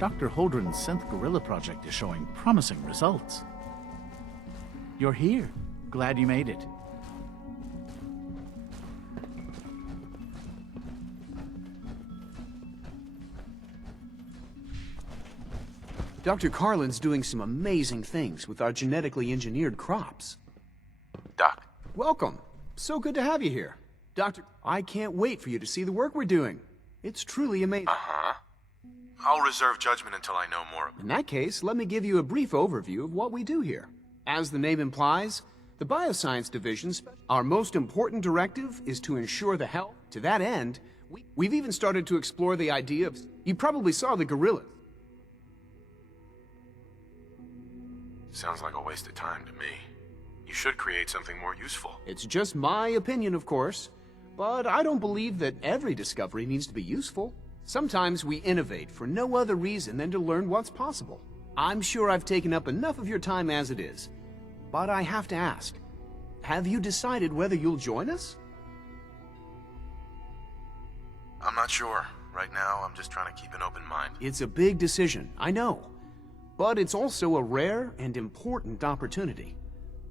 Dr. Holdren's synth gorilla project is showing promising results. You're here. Glad you made it. Dr. Carlin's doing some amazing things with our genetically engineered crops. Doc. Welcome. So good to have you here. Doctor, I can't wait for you to see the work we're doing. It's truly amazing. Uh-huh. I'll reserve judgment until I know more. In that case, let me give you a brief overview of what we do here. As the name implies, the Bioscience Division's our most important directive is to ensure the health. To that end, we've even started to explore the idea of... You probably saw the gorillas. Sounds like a waste of time to me. You should create something more useful. It's just my opinion, of course. But I don't believe that every discovery needs to be useful. Sometimes we innovate for no other reason than to learn what's possible. I'm sure I've taken up enough of your time as it is. But I have to ask, have you decided whether you'll join us? I'm not sure. Right now, I'm just trying to keep an open mind. It's a big decision, I know. But it's also a rare and important opportunity.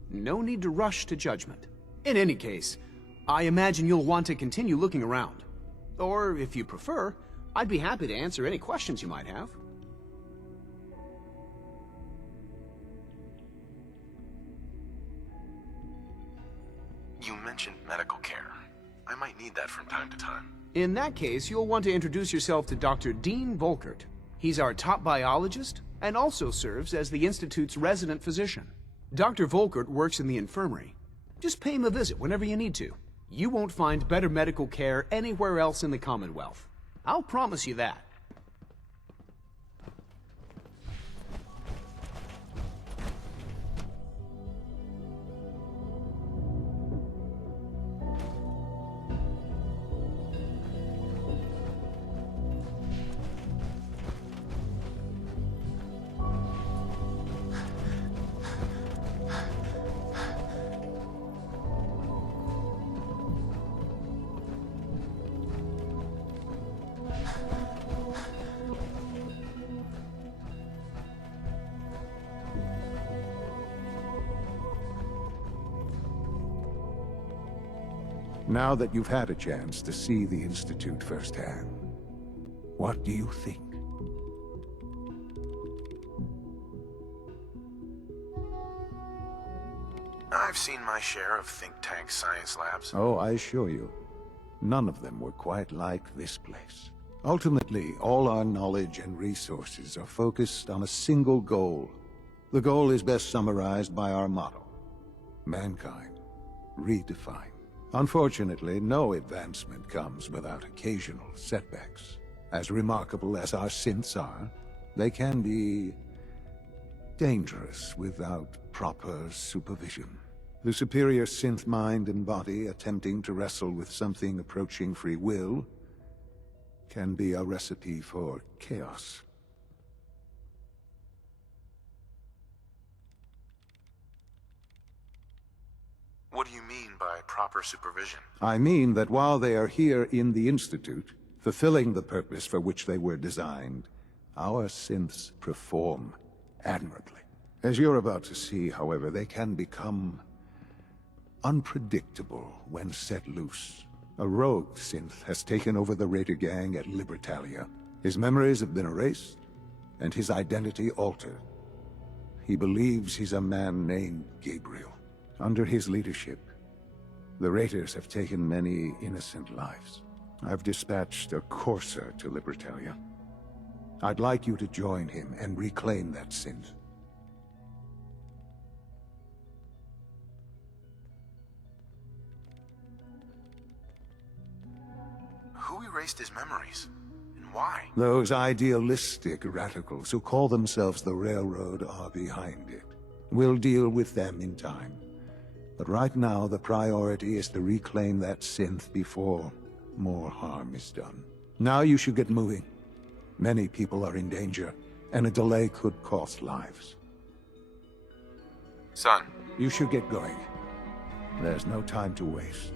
No need to rush to judgment. In any case, I imagine you'll want to continue looking around. Or, if you prefer, I'd be happy to answer any questions you might have. You mentioned medical care. I might need that from time to time. In that case, you'll want to introduce yourself to Dr. Dean Volkert. He's our top biologist and also serves as the Institute's resident physician. Dr. Volkert works in the infirmary. Just pay him a visit whenever you need to. You won't find better medical care anywhere else in the Commonwealth. I'll promise you that. Now that you've had a chance to see the Institute firsthand, what do you think? I've seen my share of think tank science labs. Oh, I assure you, none of them were quite like this place. Ultimately, all our knowledge and resources are focused on a single goal. The goal is best summarized by our motto: mankind, redefined. Unfortunately, no advancement comes without occasional setbacks. As remarkable as our synths are, they can be dangerous without proper supervision. The superior synth mind and body attempting to wrestle with something approaching free will can be a recipe for chaos. What do you mean by proper supervision? I mean that while they are here in the Institute, fulfilling the purpose for which they were designed, our synths perform admirably. As you're about to see, however, they can become unpredictable when set loose. A rogue synth has taken over the Raider gang at Libertalia. His memories have been erased, and his identity altered. He believes he's a man named Gabriel. Under his leadership, the Raiders have taken many innocent lives. I've dispatched a courser to Libertalia. I'd like you to join him and reclaim that synth. Who erased his memories? And why? Those idealistic radicals who call themselves the Railroad are behind it. We'll deal with them in time. But right now, the priority is to reclaim that synth before more harm is done. Now you should get moving. Many people are in danger, and a delay could cost lives. Son. You should get going. There's no time to waste.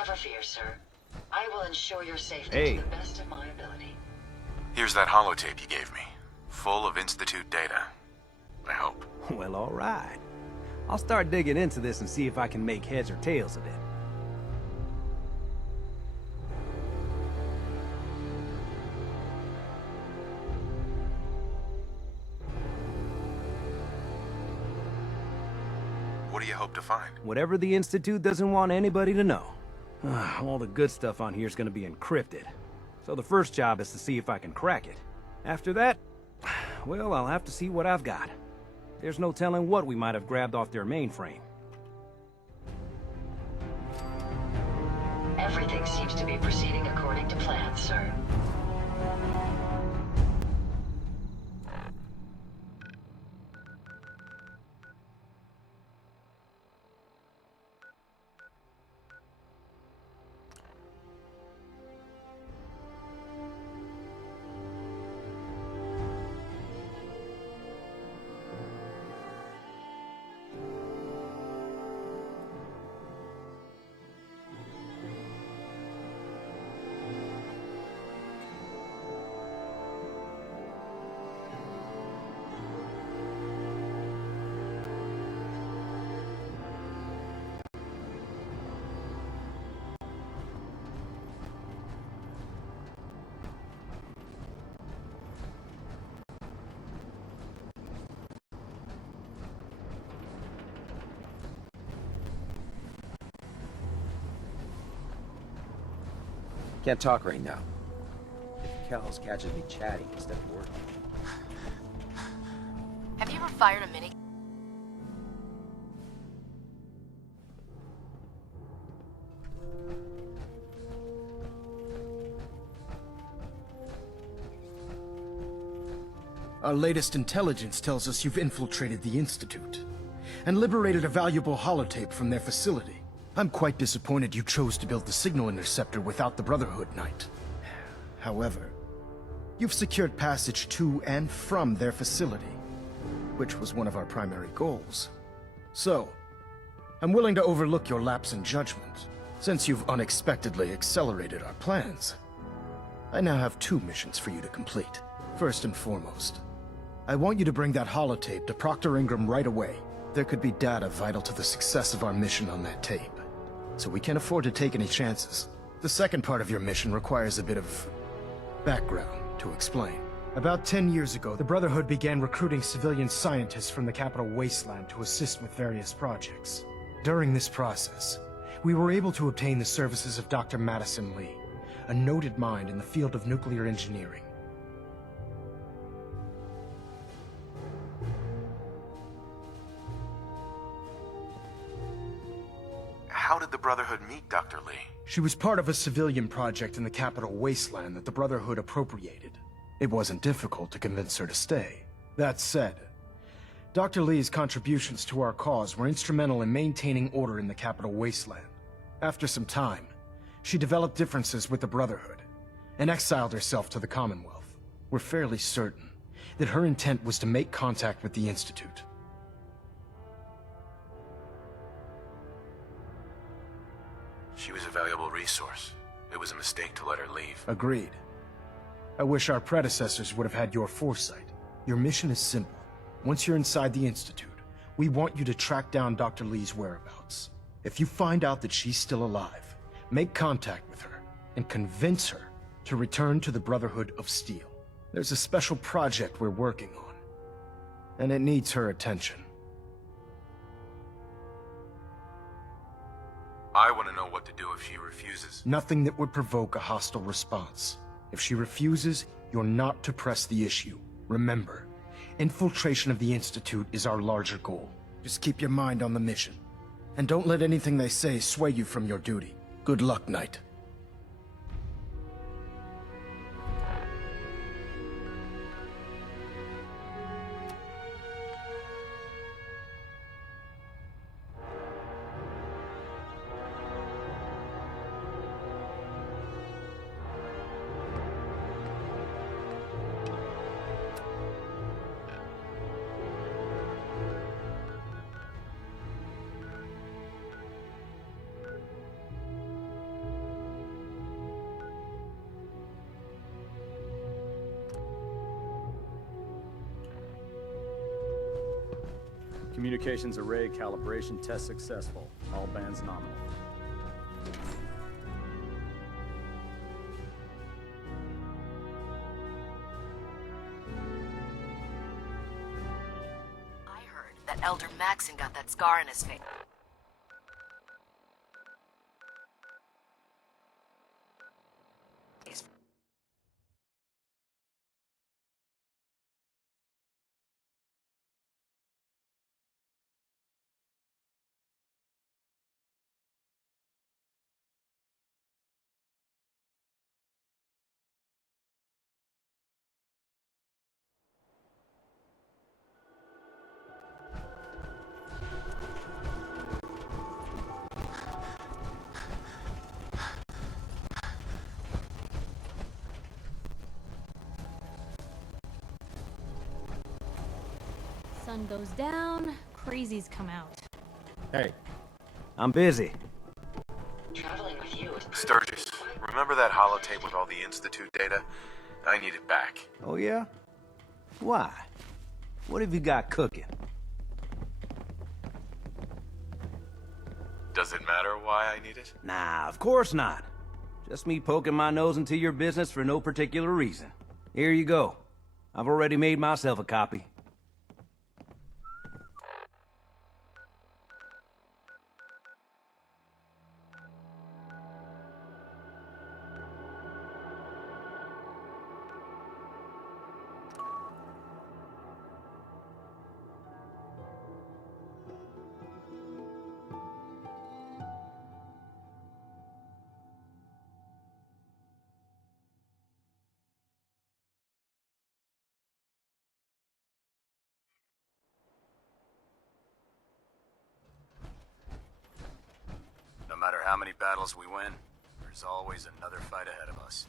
Never fear, sir. I will ensure your safety Hey. to the best of my ability. Here's that holotape you gave me, full of Institute data. I hope. Well, all right. I'll start digging into this and see if I can make heads or tails of it. What do you hope to find? Whatever the Institute doesn't want anybody to know. All the good stuff on here is gonna be encrypted. So the first job is to see if I can crack it. After that, well, I'll have to see what I've got. There's no telling what we might have grabbed off their mainframe. Everything seems to be proceeding according to plan, sir. Can't talk right now. If Kells catches me chatting instead of working. Have you ever fired a mini? Our latest intelligence tells us you've infiltrated the Institute and liberated a valuable holotape from their facility. I'm quite disappointed you chose to build the signal interceptor without the Brotherhood Knight. However, you've secured passage to and from their facility, which was one of our primary goals. So, I'm willing to overlook your lapse in judgment, since you've unexpectedly accelerated our plans. I now have 2 missions for you to complete. First and foremost, I want you to bring that holotape to Proctor Ingram right away. There could be data vital to the success of our mission on that tape, so we can't afford to take any chances. The second part of your mission requires a bit of background to explain. About 10 years ago, the Brotherhood began recruiting civilian scientists from the capital wasteland to assist with various projects. During this process, we were able to obtain the services of Dr. Madison Lee, a noted mind in the field of nuclear engineering. How did the Brotherhood meet Dr. Lee? She was part of a civilian project in the capital wasteland that the Brotherhood appropriated. It wasn't difficult to convince her to stay. That said, Dr. Lee's contributions to our cause were instrumental in maintaining order in the capital wasteland. After some time, she developed differences with the Brotherhood and exiled herself to the Commonwealth. We're fairly certain that her intent was to make contact with the Institute. She was a valuable resource. It was a mistake to let her leave. Agreed. I wish our predecessors would have had your foresight. Your mission is simple. Once you're inside the Institute, we want you to track down Dr. Lee's whereabouts. If you find out that she's still alive, make contact with her and convince her to return to the Brotherhood of Steel. There's a special project we're working on, and it needs her attention. I want to know what to do if she refuses. Nothing that would provoke a hostile response. If she refuses, you're not to press the issue. Remember, infiltration of the Institute is our larger goal. Just keep your mind on the mission. And don't let anything they say sway you from your duty. Good luck, Knight. Communications array calibration test successful. All bands nominal. I heard that Elder Maxon got that scar in his face. Sun goes down, crazies come out. Hey, I'm busy. Traveling with you is Sturgis, remember that holotape with all the Institute data? I need it back. Oh yeah? Why? What have you got cooking? Does it matter why I need it? Nah, of course not. Just me poking my nose into your business for no particular reason. Here you go. I've already made myself a copy. No matter how many battles we win, there's always another fight ahead of us.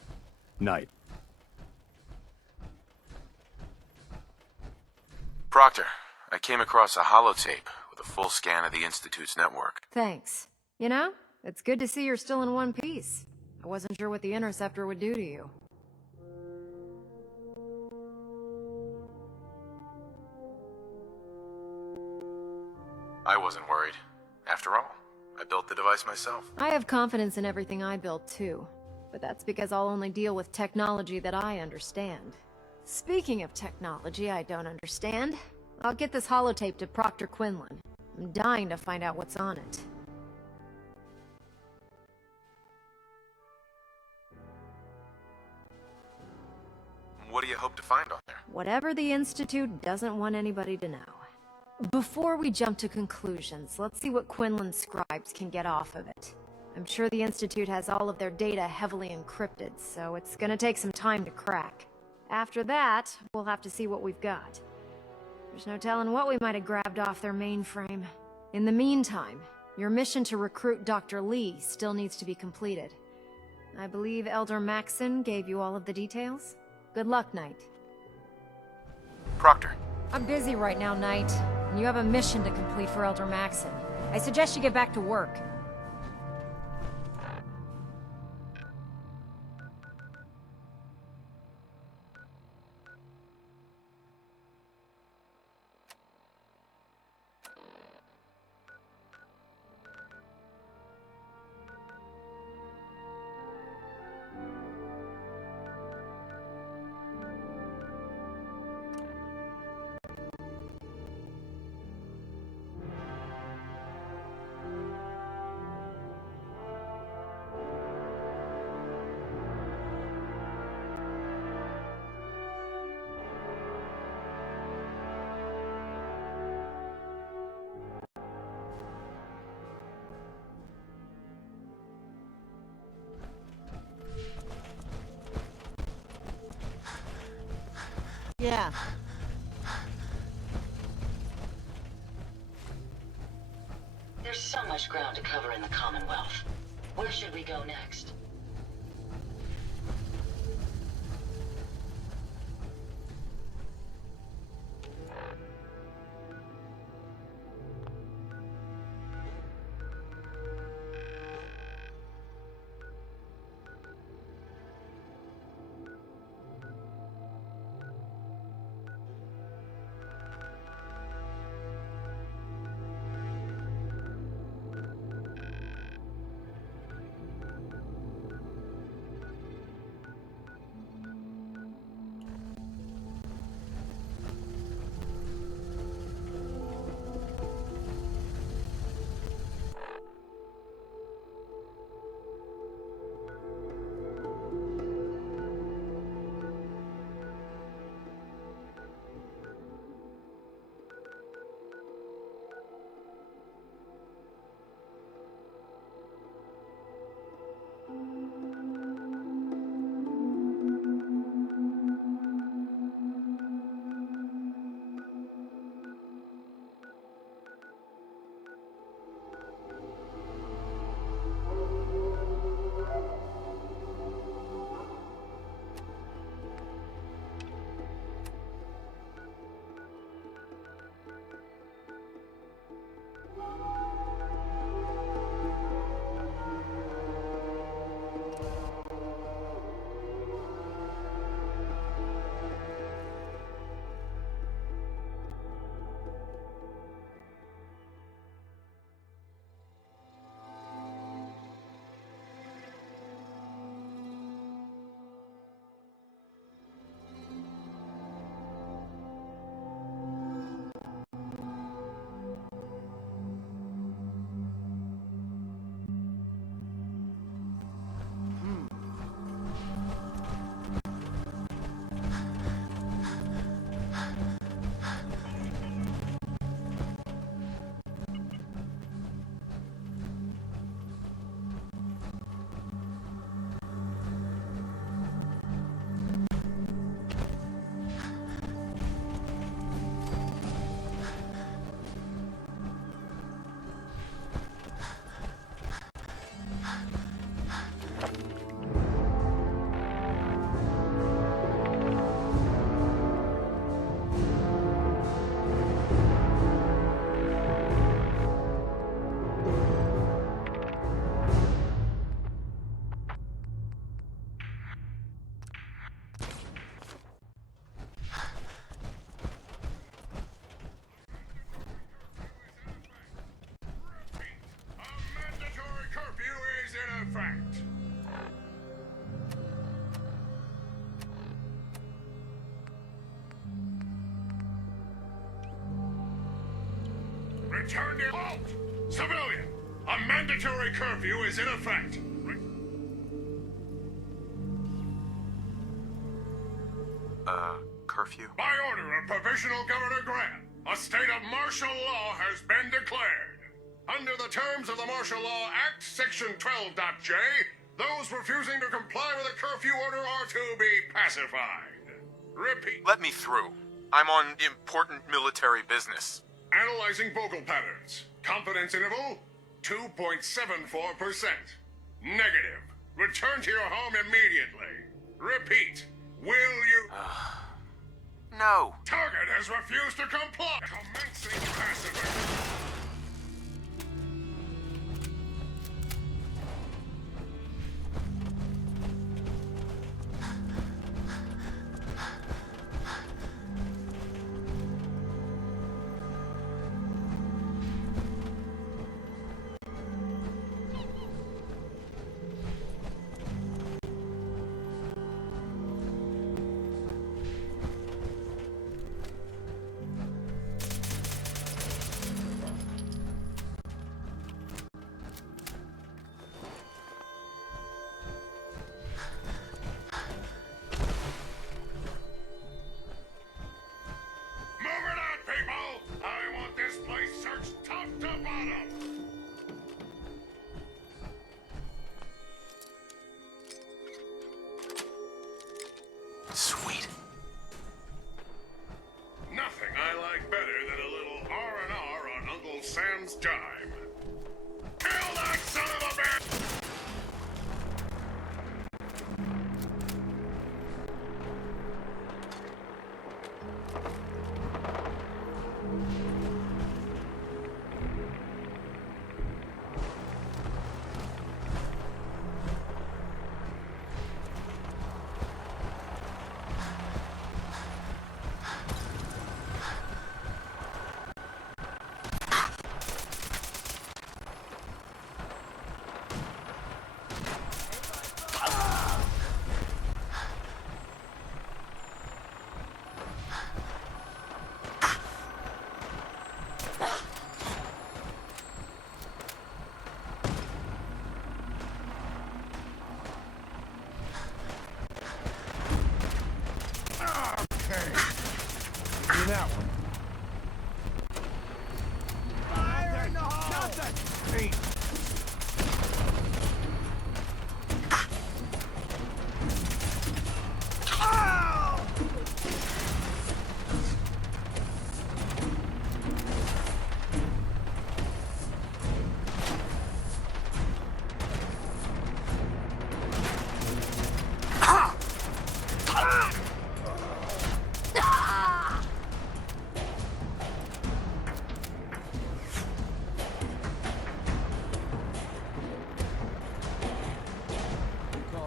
Knight. Proctor, I came across a holotape with a full scan of the Institute's network. Thanks. You know, it's good to see you're still in one piece. I wasn't sure what the Interceptor would do to you. I wasn't worried. After all, I built the device myself. I have confidence in everything I build too, but that's because I'll only deal with technology that I understand. Speaking of technology I don't understand, I'll get this holotape to Proctor Quinlan. I'm dying to find out what's on it. What do you hope to find on there? Whatever the Institute doesn't want anybody to know. Before we jump to conclusions, let's see what Quinlan's scribes can get off of it. I'm sure the Institute has all of their data heavily encrypted, so it's gonna take some time to crack. After that, we'll have to see what we've got. There's no telling what we might have grabbed off their mainframe. In the meantime, your mission to recruit Dr. Lee still needs to be completed. I believe Elder Maxon gave you all of the details? Good luck, Knight. Proctor. I'm busy right now, Knight, and you have a mission to complete for Elder Maxon. I suggest you get back to work. Yeah. There's so much ground to cover in the Commonwealth. Where should we go next? Return to halt! Civilian, a mandatory curfew is in effect. Curfew? By order of Provisional Governor Grant, a state of martial law has been declared. Under the terms of the Martial Law Act, Section 12.J, those refusing to comply with a curfew order are to be pacified. Repeat. Let me through. I'm on important military business. Analyzing vocal patterns. Confidence interval, 2.74%. Negative. Return to your home immediately. Repeat. Will you... No. Target has refused to comply. Commencing pacification. Sweet. Nothing I like better than a little R&R on Uncle Sam's dime. Kill that son of a bitch! That one. Fire in the hole! Nothing!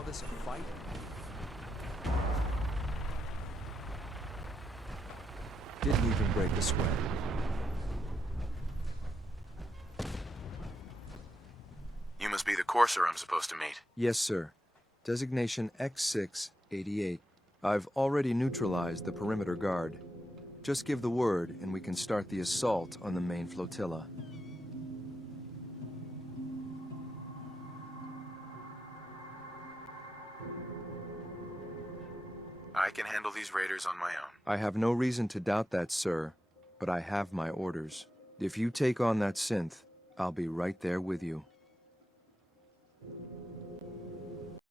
A fight? Didn't even break a sweat. You must be the courser I'm supposed to meet. Yes, sir. Designation X688. I've already neutralized the perimeter guard. Just give the word and we can start the assault on the main flotilla. I can handle these raiders on my own. I have no reason to doubt that, sir, but I have my orders. If you take on that synth, I'll be right there with you.